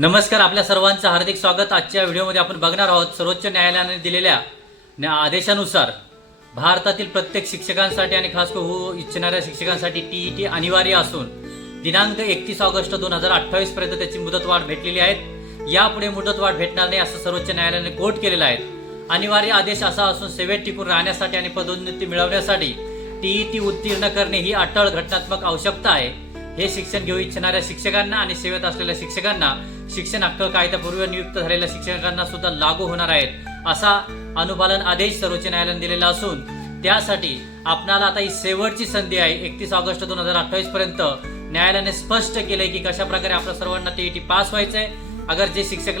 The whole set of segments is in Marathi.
नमस्कार, आपल्या सर्वांचं हार्दिक स्वागत। आजच्या व्हिडिओमध्ये आपण बघणार आहोत सर्वोच्च न्यायालयाने दिलेल्या आदेशानुसार भारतातील प्रत्येक शिक्षकांसाठी आणि खास करून होऊ इच्छिणाऱ्या शिक्षकांसाठी टीईटी अनिवार्य असून दिनांक 31 ऑगस्ट 2028 पर्यंत त्याची मुदतवाढ भेटलेली आहे। यापुढे मुदतवाढ भेटणार नाही असं सर्वोच्च न्यायालयाने कोर्ट केलेलं आहे। अनिवार्य आदेश असा असून सेवेत टिकून राहण्यासाठी आणि पदोन्नती मिळवण्यासाठी टीईटी उत्तीर्ण करणे ही अटळ घटनात्मक आवश्यकता आहे। हे शिक्षण घेऊ इच्छिणाऱ्या शिक्षकांना आणि सेवेत असलेल्या शिक्षकांना, शिक्षण हक्क कायद्यापूर्वी नियुक्त झालेल्या शिक्षकांना सुद्धा लागू होणार आहेत असा अनुपालन आदेश सर्वोच्च न्यायालयाने दिलेला असून त्यासाठी आपणाला आता ही शेवटची संधी आहे। 31 ऑगस्ट 2028 पर्यंत न्यायालयाने स्पष्ट केलंय की कशा प्रकारे आपल्या सर्वांना टीईटी पास व्हायचंय। अगर जे शिक्षक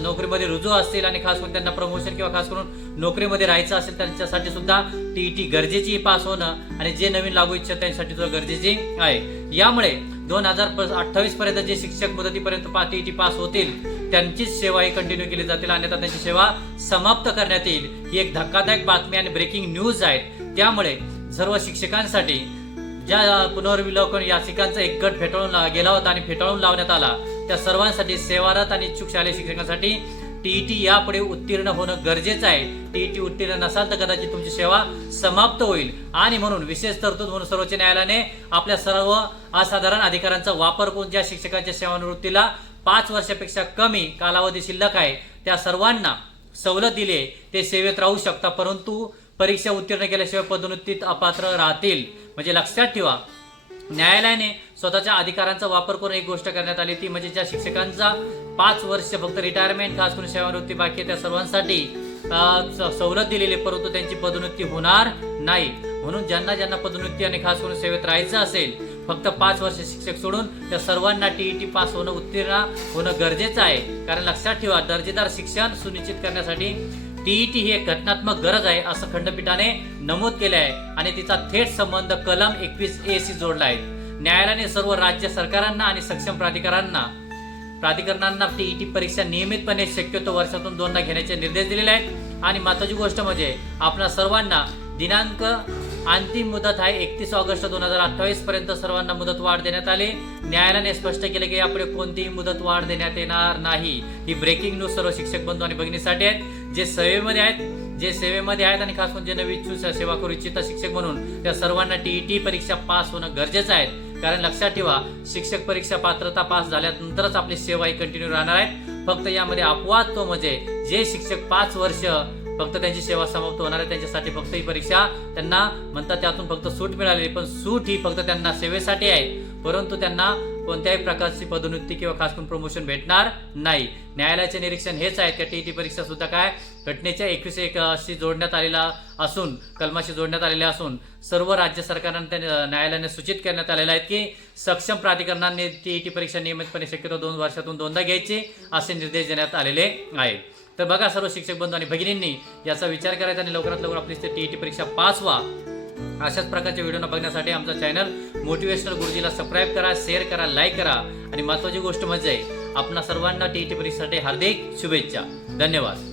नोकरीमध्ये रुजू असतील आणि खास करून त्यांना प्रमोशन किंवा खास करून नोकरीमध्ये राहायचं असेल त्यांच्यासाठी सुद्धा टीईटी गरजेची पास होणं आणि जे नवीन लागू इच्छित त्यांच्यासाठी सुद्धा गरजेची आहे। यामुळे 2028 पर्यंत जे शिक्षक मुदतीपर्यंत टीईटी पास होतील त्यांचीच सेवा ही कंटिन्यू केली जातील, अन्यथा त्यांची सेवा समाप्त करण्यात येईल। ही एक धक्कादायक बातमी आणि ब्रेकिंग न्यूज आहे। त्यामुळे सर्व शिक्षकांसाठी ज्या पुनर्विलोकन याचिकांचा एक गट फेटाळून गेला होता आणि फेटाळून लावण्यात आला त्या सर्वांसाठी सेवारत आणि इच्छुक शालेय शिक्षकांसाठी टीईटी यापुढे उत्तीर्ण होणं गरजेचं आहे। टीईटी उत्तीर्ण नसाल तर कदाचित तुमची सेवा समाप्त होईल आणि म्हणून विशेष तरतूद म्हणून सर्वोच्च न्यायालयाने आपल्या सर्व असाधारण अधिकारांचा वापर करून ज्या शिक्षकांच्या सेवानिवृत्तीला 5 वर्षापेक्षा कमी कालावधी शिल्लक आहे त्या सर्वांना सवलत दिली आहे। ते सेवेत राहू शकता, परंतु परीक्षा उत्तीर्ण केल्याशिवाय पदोन्नतीत अपात्र राहतील। म्हणजे लक्षात ठेवा, न्यायालयाने स्वतःच्या अधिकारांचा वापर करून एक गोष्ट करण्यात आली ती म्हणजे ज्या शिक्षकांचा 5 वर्ष फक्त रिटायरमेंट खास करून सेवानिवृत्ती बाकी आहे त्या सर्वांसाठी सवलत दिलेली, परंतु त्यांची पदोन्नती होणार नाही। म्हणून ज्यांना पदोन्नती आणि खास करून सेवेत राहायचं असेल फक्त 5 वर्ष शिक्षक सोडून त्या सर्वांना टीईटी पास होणं उत्तीर्ण होणं गरजेचं आहे। कारण लक्षात ठेवा, दर्जेदार शिक्षण सुनिश्चित करण्यासाठी टीईटी ही एक घटनात्मक गरज आहे असं खंडपीठाने नमूद केले आहे आणि तिचा थेट संबंध कलम 21A शी जोडला आहे। न्यायालयाने सर्व राज्य सरकारांना आणि सक्षम प्राधिकरणांना टीईटी परीक्षा नियमितपणे शक्यतो वर्षातून 2दा घेण्याचे निर्देश दिलेले आहेत। आणि महत्त्वाची गोष्ट म्हणजे आपल्या सर्वांना दिनांक अंतिम मुदत आहे 31 ऑगस्ट 2028 पर्यंत सर्वांना मुदत वाढ देण्यात आली। न्यायालयाने स्पष्ट केले की यापुढे कोणतीही मुदत वाढ देण्यात येणार नाही। ही ब्रेकिंग न्यूज सर्व शिक्षक बंधू आणि भगिनीसाठी आहेत जे सेवेमध्ये आहेत आणि खास करून जे नवी इच्छुक सेवा करू इच्छित शिक्षक म्हणून त्या सर्वांना टीईटी परीक्षा पास होणं गरजेचं आहे। कारण लक्षात ठेवा, शिक्षक परीक्षा पात्रता पास झाल्यानंतरच आपली सेवा ही कंटिन्यू राहणार आहे। फक्त यामध्ये अपवाद तो म्हणजे जे शिक्षक 5 वर्ष फक्त त्यांची सेवा समाप्त होणार आहे त्यांच्यासाठी फक्त ही परीक्षा त्यांना म्हणतात त्यातून फक्त सूट मिळाली, पण सूट ही फक्त त्यांना सेवेसाठी आहे, परंतु त्यांना कोणत्याही प्रकारची पदोन्नती किंवा खास करून प्रमोशन भेटणार नाही। न्यायालयाचे निरीक्षण हेच आहे की टीईटी परीक्षा सुद्धा काय घटनेच्या 21शी जोडण्यात आलेला असून कलमाशी जोडण्यात आलेल्या असून सर्व राज्य सरकारांना न्यायालयाने सूचित करण्यात आलेले आहेत की सक्षम प्राधिकरणांनी टीईटी परीक्षा नियमितपणे शक्यतो 2 वर्षातून 2दा घ्यायची असे निर्देश देण्यात आलेले आहेत। तर बघा, सर्व शिक्षक बंधू आणि भगिनींनी याचा विचार करायचा आणि लवकरात लवकर आपली टीईटी परीक्षा पास व्हा। अशाच प्रकारच्या व्हिडिओ बघण्यासाठी आमचा चॅनल मोटिवेशनल गुरुजीला सबस्क्राईब करा, शेअर करा, लाईक करा आणि महत्त्वाची गोष्ट म्हणजे आपणा सर्वांना टीईटी परीक्षेसाठी हार्दिक शुभेच्छा। धन्यवाद।